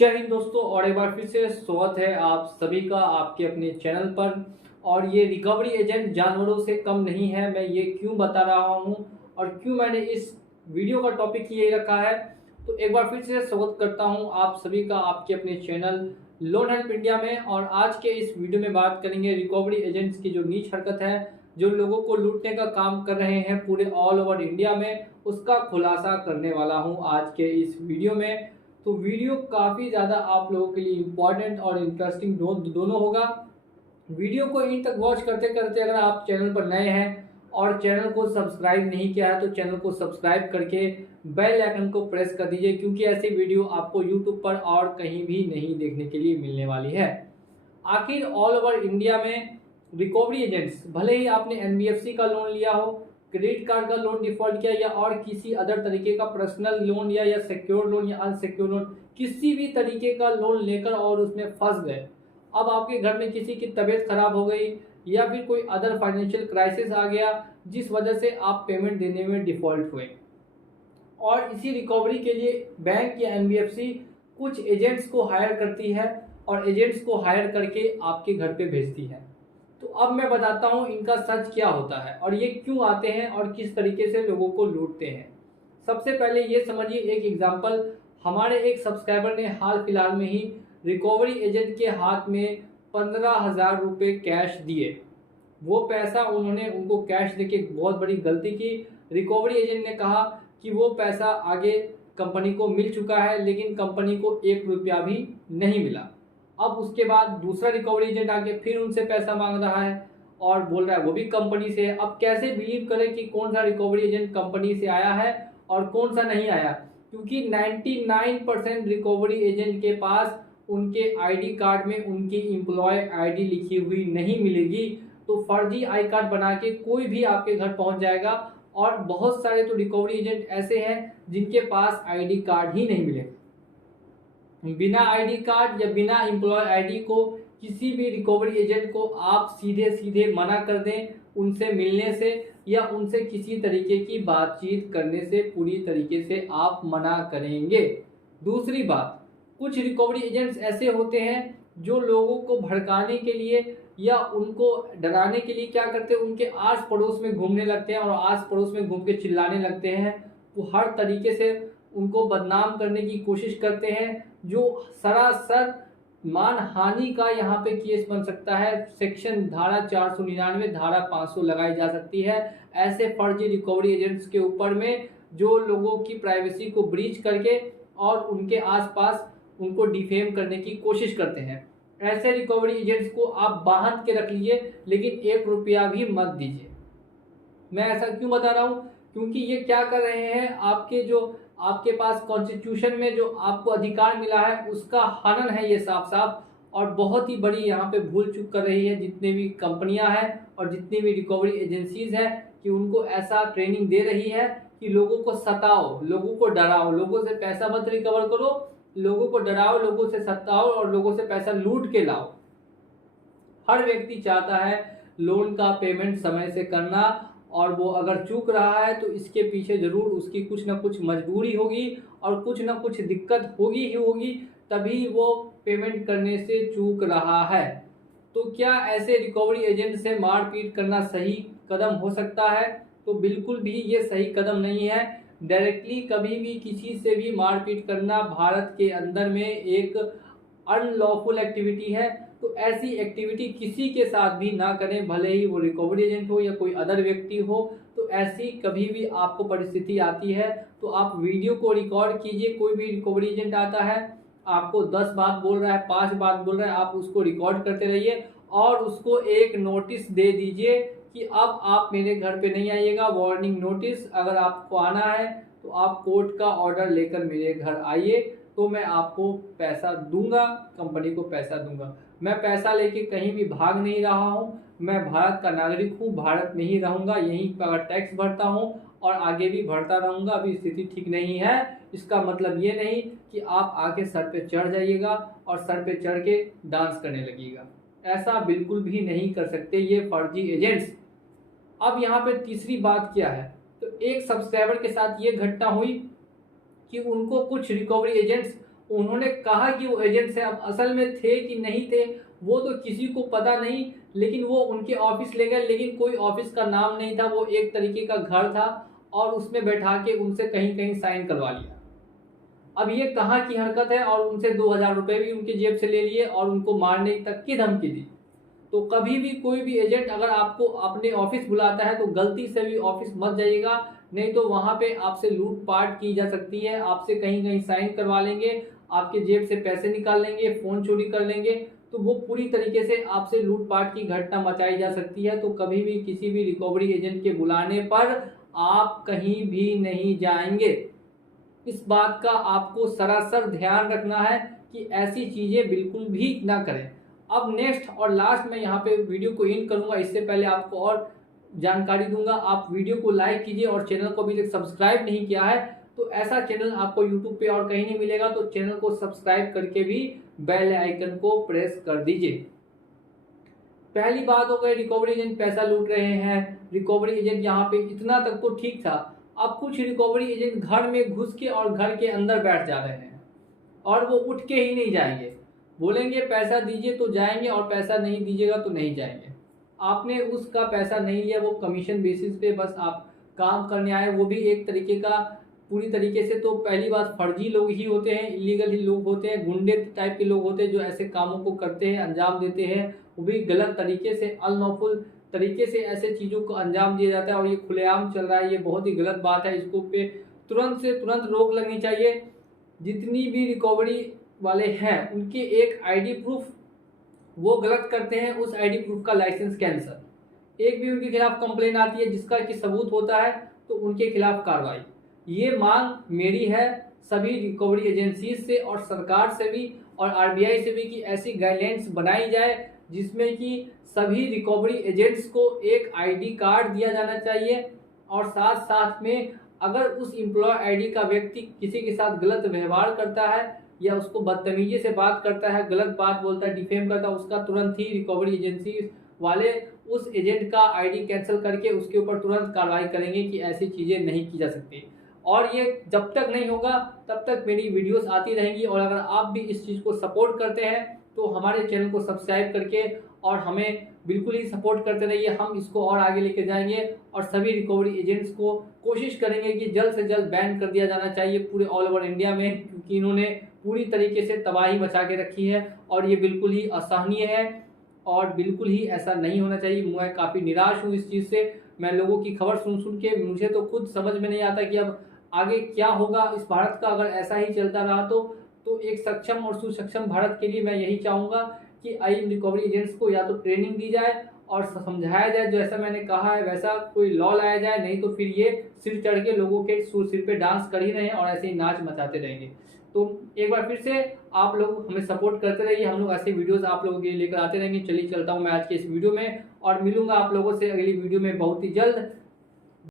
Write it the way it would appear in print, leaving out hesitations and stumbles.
जय हिंद दोस्तों, और एक बार फिर से स्वागत है आप सभी का आपके अपने चैनल पर। और ये रिकवरी एजेंट जानवरों से कम नहीं है, मैं ये क्यों बता रहा हूँ और क्यों मैंने इस वीडियो का टॉपिक ये रखा है। तो एक बार फिर से स्वागत करता हूँ आप सभी का आपके अपने चैनल लोन हेल्प इंडिया में। और आज के इस वीडियो में बात करेंगे रिकवरी एजेंट्स की जो नीच हरकत है, जो लोगों को लूटने का काम कर रहे हैं पूरे ऑल ओवर इंडिया में, उसका खुलासा करने वाला हूँ आज के इस वीडियो में। तो वीडियो काफ़ी ज़्यादा आप लोगों के लिए इम्पॉर्टेंट और इंटरेस्टिंग दोनों होगा। वीडियो को इन तक वॉच करते करते अगर आप चैनल पर नए हैं और चैनल को सब्सक्राइब नहीं किया है तो चैनल को सब्सक्राइब करके बेल आइकन को प्रेस कर दीजिए, क्योंकि ऐसी वीडियो आपको यूट्यूब पर और कहीं भी नहीं देखने के लिए मिलने वाली है। आखिर ऑल ओवर इंडिया में रिकवरी एजेंट्स, भले ही आपने एनबीएफसी का लोन लिया हो, क्रेडिट कार्ड का लोन डिफॉल्ट किया या और किसी अदर तरीके का पर्सनल लोन या सिक्योर लोन या अनसिक्योर लोन, किसी भी तरीके का लोन लेकर और उसमें फंस गए, अब आपके घर में किसी की तबीयत खराब हो गई या फिर कोई अदर फाइनेंशियल क्राइसिस आ गया जिस वजह से आप पेमेंट देने में डिफॉल्ट हुए, और इसी रिकवरी के लिए बैंक या एनबीएफसी कुछ एजेंट्स को हायर करती है और एजेंट्स को हायर करके आपके घर पे भेजती है। तो अब मैं बताता हूँ इनका सच क्या होता है और ये क्यों आते हैं और किस तरीके से लोगों को लूटते हैं। सबसे पहले ये समझिए, एक एग्जांपल, हमारे एक सब्सक्राइबर ने हाल फिलहाल में ही रिकवरी एजेंट के हाथ में 15,000 रुपये कैश दिए। वो पैसा उन्होंने उनको कैश देके बहुत बड़ी गलती की। रिकवरी एजेंट ने कहा कि वो पैसा आगे कंपनी को मिल चुका है, लेकिन कंपनी को 1 रुपया भी नहीं मिला। अब उसके बाद दूसरा रिकवरी एजेंट आके फिर उनसे पैसा मांग रहा है और बोल रहा है वो भी कंपनी से है। अब कैसे बिलीव करें कि कौन सा रिकवरी एजेंट कंपनी से आया है और कौन सा नहीं आया, क्योंकि 99% रिकवरी एजेंट के पास उनके आईडी कार्ड में उनकी एम्प्लॉय आईडी लिखी हुई नहीं मिलेगी। तो फर्जी आई कार्ड बना के कोई भी आपके घर पहुंच जाएगा, और बहुत सारे तो रिकवरी एजेंट ऐसे हैं जिनके पास आईडी कार्ड ही नहीं मिले। बिना आईडी कार्ड या बिना एम्प्लॉय आईडी को किसी भी रिकवरी एजेंट को आप सीधे सीधे मना कर दें उनसे मिलने से या उनसे किसी तरीके की बातचीत करने से, पूरी तरीके से आप मना करेंगे। दूसरी बात, कुछ रिकवरी एजेंट्स ऐसे होते हैं जो लोगों को भड़काने के लिए या उनको डराने के लिए क्या करते हैं, उनके आस पड़ोस में घूमने लगते हैं और आस पड़ोस में घूम के चिल्लाने लगते हैं। वो हर तरीके से उनको बदनाम करने की कोशिश करते हैं, जो सरासर मानहानि का यहाँ पे केस बन सकता है। सेक्शन धारा 499, धारा 500 लगाई जा सकती है ऐसे फर्जी रिकवरी एजेंट्स के ऊपर में, जो लोगों की प्राइवेसी को ब्रीच करके और उनके आसपास उनको डिफेम करने की कोशिश करते हैं। ऐसे रिकवरी एजेंट्स को आप बांध के रख लीजिए, लेकिन 1 रुपया भी मत दीजिए। मैं ऐसा क्यों बता रहा हूँ, क्योंकि ये क्या कर रहे हैं, आपके पास कॉन्स्टिट्यूशन में जो आपको अधिकार मिला है उसका हनन है ये साफ साफ, और बहुत ही बड़ी यहाँ पे भूल चूक कर रही है जितने भी कंपनियां हैं और जितनी भी रिकवरी एजेंसीज हैं, कि उनको ऐसा ट्रेनिंग दे रही है कि लोगों को सताओ, लोगों को डराओ, लोगों से पैसा मत रिकवर करो, लोगों को डराओ, लोगों से सताओ और लोगों से पैसा लूट के लाओ। हर व्यक्ति चाहता है लोन का पेमेंट समय से करना, और वो अगर चूक रहा है तो इसके पीछे जरूर उसकी कुछ ना कुछ मजबूरी होगी और कुछ ना कुछ दिक्कत होगी ही होगी, तभी वो पेमेंट करने से चूक रहा है। तो क्या ऐसे रिकवरी एजेंट से मारपीट करना सही कदम हो सकता है? तो बिल्कुल भी ये सही कदम नहीं है। डायरेक्टली कभी भी किसी से भी मारपीट करना भारत के अंदर में एक अनलॉफुल एक्टिविटी है। तो ऐसी एक्टिविटी किसी के साथ भी ना करें, भले ही वो रिकवरी एजेंट हो या कोई अदर व्यक्ति हो। तो ऐसी कभी भी आपको परिस्थिति आती है तो आप वीडियो को रिकॉर्ड कीजिए। कोई भी रिकवरी एजेंट आता है, आपको 10 बात बोल रहा है, 5 बात बोल रहा है, आप उसको रिकॉर्ड करते रहिए और उसको एक नोटिस दे दीजिए कि अब आप मेरे घर पे नहीं आइएगा, वार्निंग नोटिस। अगर आपको आना है तो आप कोर्ट का ऑर्डर लेकर मेरे घर आइए, तो मैं आपको पैसा दूंगा, कंपनी को पैसा दूंगा। मैं पैसा लेके कहीं भी भाग नहीं रहा हूँ, मैं भारत का नागरिक हूँ, भारत में ही रहूंगा, यहीं पर टैक्स भरता हूँ और आगे भी भरता रहूंगा। अभी स्थिति ठीक नहीं है, इसका मतलब ये नहीं कि आप आके सर पे चढ़ जाइएगा और सर पे चढ़ के डांस करने लगिएगा। ऐसा बिल्कुल भी नहीं कर सकते ये फर्जी एजेंट्स। अब यहाँ पे तीसरी बात क्या है, तो एक सब्सक्राइबर के साथ ये घटना हुई कि उनको कुछ रिकवरी एजेंट्स उन्होंने कहा कि वो एजेंट से, अब असल में थे कि नहीं थे वो तो किसी को पता नहीं, लेकिन वो उनके ऑफिस ले गए, लेकिन कोई ऑफिस का नाम नहीं था, वो एक तरीके का घर था और उसमें बैठा के उनसे कहीं कहीं साइन करवा लिया। अब ये कहाँ की हरकत है, और उनसे 2,000 रुपये भी उनकी जेब से ले लिए और उनको मारने तक की धमकी दी। तो कभी भी कोई भी एजेंट अगर आपको अपने ऑफिस बुलाता है तो गलती से भी ऑफिस मत जाइएगा, नहीं तो वहां पे आपसे लूटपाट की जा सकती है, आपसे कहीं कहीं साइन करवा लेंगे, आपके जेब से पैसे निकाल लेंगे, फोन चोरी कर लेंगे, तो वो पूरी तरीके से आपसे लूटपाट की घटना मचाई जा सकती है। तो कभी भी किसी भी रिकवरी एजेंट के बुलाने पर आप कहीं भी नहीं जाएंगे। इस बात का आपको सरासर ध्यान रखना है कि ऐसी चीजें बिल्कुल भी ना करें। अब नेक्स्ट और लास्ट मैं यहाँ पे वीडियो को इन करूंगा, इससे पहले आपको और जानकारी दूंगा। आप वीडियो को लाइक कीजिए और चैनल को अभी तक सब्सक्राइब नहीं किया है तो ऐसा चैनल आपको यूट्यूब पे और कहीं नहीं मिलेगा, तो चैनल को सब्सक्राइब करके भी बेल आइकन को प्रेस कर दीजिए। पहली बात हो गई, रिकवरी एजेंट पैसा लूट रहे हैं। रिकवरी एजेंट यहाँ पे इतना तक तो ठीक था, अब कुछ रिकवरी एजेंट घर में घुस के और घर के अंदर बैठ जा रहे हैं और वो उठ के ही नहीं जाएंगे, बोलेंगे पैसा दीजिए तो जाएंगे और पैसा नहीं दीजिएगा तो नहीं जाएंगे। आपने उसका पैसा नहीं लिया, वो कमीशन बेसिस पे बस आप काम करने आए, वो भी एक तरीके का पूरी तरीके से, तो पहली बात फर्जी लोग ही होते हैं, इलीगल ही लोग होते हैं, गुंडे टाइप के लोग होते हैं जो ऐसे कामों को करते हैं, अंजाम देते हैं, वो भी गलत तरीके से, अनलॉफुल तरीके से ऐसे चीज़ों को अंजाम दिया जाता है और ये खुलेआम चल रहा है। ये बहुत ही गलत बात है, इसको पे तुरंत से तुरंत रोक लगनी चाहिए। जितनी भी रिकवरी वाले हैं उनके एक आईडी प्रूफ वो गलत करते हैं, उस आईडी प्रूफ का लाइसेंस कैंसल, एक भी उनके खिलाफ कंप्लेन आती है जिसका कि सबूत होता है तो उनके खिलाफ कार्रवाई। ये मांग मेरी है सभी रिकवरी एजेंसी से और सरकार से भी और आरबीआई से भी कि ऐसी गाइडलाइंस बनाई जाए जिसमें कि सभी रिकवरी एजेंट्स को एक आईडी कार्ड दिया जाना चाहिए और साथ साथ में अगर उस एम्प्लॉय आईडी का व्यक्ति किसी के साथ गलत व्यवहार करता है या उसको बदतमीजी से बात करता है, गलत बात बोलता है, डिफेम करता है, उसका तुरंत ही रिकवरी एजेंसी वाले उस एजेंट का आईडी कैंसिल करके उसके ऊपर तुरंत कार्रवाई करेंगे कि ऐसी चीज़ें नहीं की जा सकती। और ये जब तक नहीं होगा तब तक मेरी वीडियोस आती रहेंगी। और अगर आप भी इस चीज़ को सपोर्ट करते हैं तो हमारे चैनल को सब्सक्राइब करके और हमें बिल्कुल ही सपोर्ट करते रहिए, हम इसको और आगे लेके जाएंगे और सभी रिकवरी एजेंट्स को कोशिश करेंगे कि जल्द से जल्द बैन कर दिया जाना चाहिए पूरे ऑल ओवर इंडिया में, क्योंकि इन्होंने पूरी तरीके से तबाही मचा के रखी है और ये बिल्कुल ही असहनीय है और बिल्कुल ही ऐसा नहीं होना चाहिए। मैं काफ़ी निराश हूँ इस चीज़ से। मैं लोगों की खबर सुन सुन के मुझे तो खुद समझ में नहीं आता कि अब आगे क्या होगा इस भारत का, अगर ऐसा ही चलता रहा तो एक सक्षम और सुसक्षम भारत के लिए मैं यही चाहूँगा कि आई रिकवरी एजेंट्स को या तो ट्रेनिंग दी जाए और समझाया जाए, जैसा मैंने कहा है वैसा कोई लॉ लाया जाए, नहीं तो फिर ये सिर चढ़ के लोगों के सिर पे डांस कर ही रहे हैं और ऐसे ही नाच मचाते रहेंगे। तो एक बार फिर से आप लोग हमें सपोर्ट करते रहिए, हम लोग ऐसे वीडियोस आप लोगों के लिए लेकर आते रहेंगे। चलिए चलता हूँ मैं आज के इस वीडियो में और मिलूंगा आप लोगों से अगली वीडियो में बहुत ही जल्द।